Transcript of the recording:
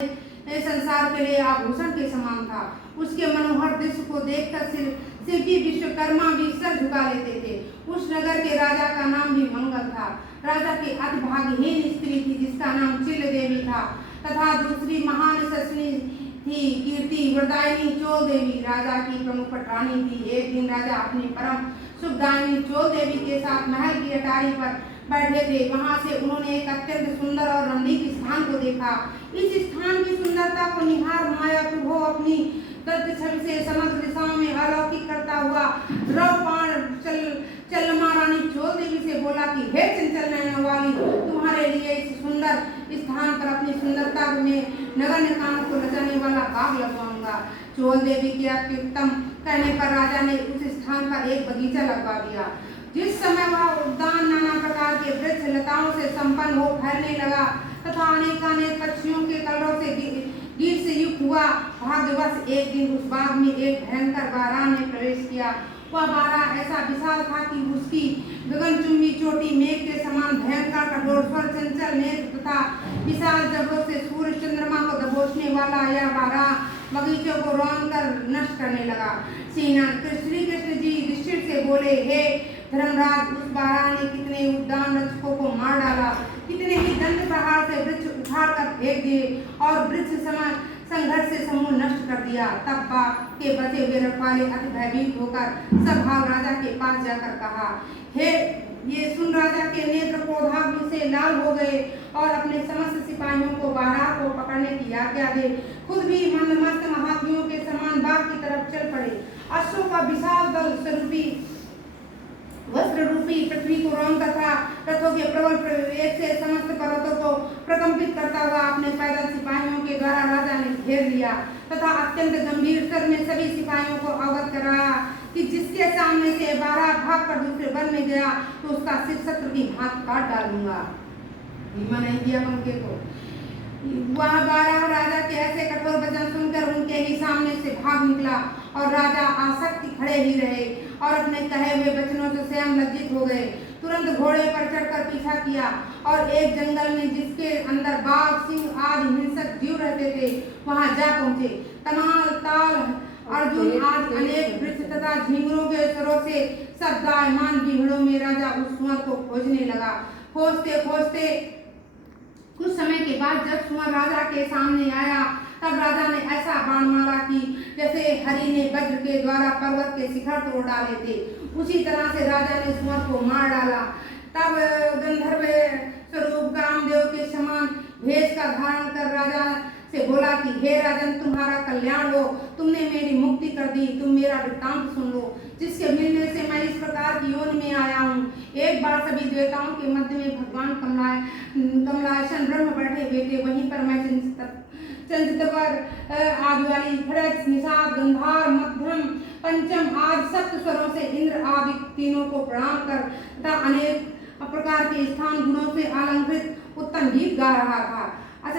संसार के लिए आभूषण के समान था। उसके मनोहर दृश्य को देखकर शिल्पी विश्वकर्मा भी सर झुका लेते थे। उस नगर के राजा का नाम भी मंगल था। राजा की अति भाग्यहीन स्त्री थी जिसका नाम चिल्ल देवी था, तथा दूसरी महान यशस्वी थी कीर्ति वरदायिनी चोल देवी राजा की प्रमुख रानी थी। एक दिन राजा अपनी परम सुखदायिनी चोल देवी के साथ महल की अटारी पर बैठे थे। वहां से उन्होंने एक अत्यंत सुंदर और रमणीक स्थान को देखा। इस स्थान की सुंदरता को निहार माया प्रभु अपनी दत्त छवि से समग्र दिशाओं में अलौकिक करता हुआ रौपाण चल महारानी चोल देवी से बोला कि हे चंचल नयन वाली, तुम्हारे लिए इस सुंदर स्थान पर अपनी सुंदरता में नगण्य कामों को नचाने वाला बाग लगवाऊंगा। चोल देवी के अत्युत्तम कहने पर राजा ने उस स्थान पर एक बगीचा लगवा दिया। जिस समय वह उद्यान नाना प्रकार के वृक्ष लताओं से संपन्न हो फैलने लगा तथा अनेकानेक पक्षियों के कलरों से गीत से युक्त हुआ, भाग्यवश एक दिन उस बाग में एक भयंकर बारान ने प्रवेश किया। वह बारा ऐसा विशाल था कि उसकी गगनचुंबी चोटी मेघ के समान भयंकर कठोर स्वर चंचल नेत्र तथा विशाल जबड़ों से सूर्य चंद्रमा को दबोचने वाला यह बारा बगीचों को रौंद कर नष्ट करने लगा। श्री कृष्ण जी युधिष्ठिर से बोले, हे धर्मराज, उस बारा ने कितने उद्यान रक्षकों को मार डाला, कितने ही दंड प्रहार से वृक्ष उखाड़ कर फेंक दिए और वृक्ष संघर्ष से समूह नष्ट कर दिया। तब बाग के बचे हुए रखवाले अति भयभीत होकर सब भाव राजा के पास जाकर कहा, हे ये सुन राजा के नेत्र क्रोधाग्नि से लाल हो गए और अपने समस्त सिपाहियों को बारह को पकड़ने की आज्ञा दे खुद भी मंदमस्त महात्मियों के समान बाग की तरफ चल पड़े। अश्वों का विशाल दल स्वरूपी वस्त्र रूपी पृथ्वी को रौंद तथा रथों के प्रबल वेग से समस्त पर्वतों को प्रकंपित करता हुआ अपने पैदल सिपाहियों के द्वारा राजा ने घेर लिया तथा अत्यंत गंभीर स्वर में सभी सिपाहियों को अवगत कराया कि जिसके सामने से बारह भाग कर दूसरे वन में गया तो उसका सिर शत्रु की हाथ काट डालूंगा। भीमा नहीं दिया उनके को। वह बारह राजा के ऐसे कठोर वचन सुनकर उनके ही सामने से भाग निकला और राजा आसक्ति खड़े ही रहे और अपने कहे हुए वचनों से स्वयं लज्जित हो गए। तुरंत घोड़े पर चढ़कर पीछा किया और एक जंगल में जिसके अंदर बाघ सिंह आदि हिंसक जीव रहते थे वहां जा पहुंचे। तमाल ताल अर्जुन आदि अनेक वृक्ष तथा झींगरों के स्वरों से शब्दायमान भीड़ों में राजा उस सुअर को खोजने लगा। खोजते खोजते कुछ समय के बाद जब सुअर राजा के सामने आया तब राजा ने ऐसा बाण मारा कि जैसे हरि ने वज्र के द्वारा पर्वत के शिखर तोड़ डाले थे, उसी तरह से राजा ने सुअर को मार डाला। तब गंधर्व स्वरूप कामदेव के समान भेष का धारण कर राजा से बोला कि हे राजन, तुम्हारा कल्याण हो, तुमने मेरी मुक्ति कर दी। तुम मेरा वृत्तांत सुन लो, जिसके मिलने से मैं इस प्रकार की योनि में आया हूँ। एक बार सभी देवताओं के मध्य में भगवान कमलासन ब्रह्म बैठे हुए थे। वहीं पर मैं चंद्रवर आदि वाली खड़ग निषाद गंधार मध्यम पंचम आदि सप्त स्वरों से इंद्र आदि तीनों को प्रणाम कर तथा अनेक प्रकार के स्थान गुणों से अलंकृत उत्तम गीत गा रहा था।